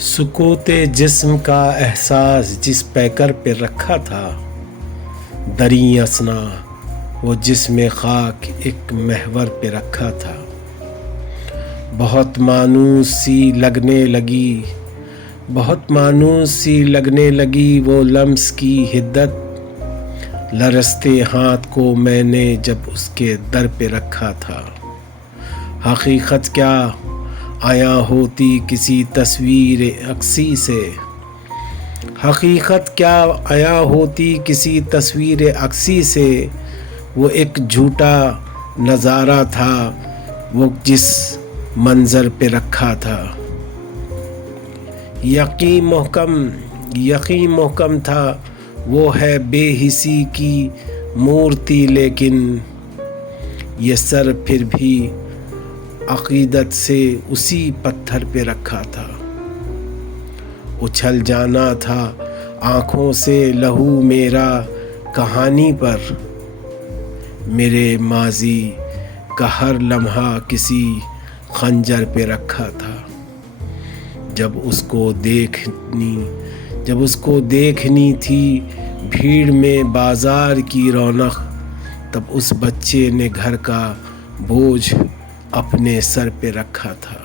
سکوت جسم کا احساس جس پیکر پہ رکھا تھا، دریں اثنا وہ جسم خاک ایک محور پہ رکھا تھا۔ بہت مانوس سی لگنے لگی وہ لمس کی حدت، لرزتے ہاتھ کو میں نے جب اس کے در پہ رکھا تھا۔ حقیقت کیا عیاں ہوتی کسی تصویر عکسی سے، حقیقت کیا عیاں ہوتی کسی تصویر عکسی سے، وہ ایک جھوٹا نظارہ تھا وہ جس منظر پہ رکھا تھا۔ یقین محکم تھا وہ ہے بے حسی کی مورتی، لیکن یہ سر پھر بھی عقیدت سے اسی پتھر پہ رکھا تھا۔ اچھل جانا تھا آنکھوں سے لہو میرا کہانی پر، میرے ماضی کا ہر لمحہ کسی خنجر پہ رکھا تھا۔ جب اس کو دیکھنی تھی بھیڑ میں بازار کی رونق، تب اس بچے نے گھر کا بوجھ اپنے سر پہ رکھا تھا۔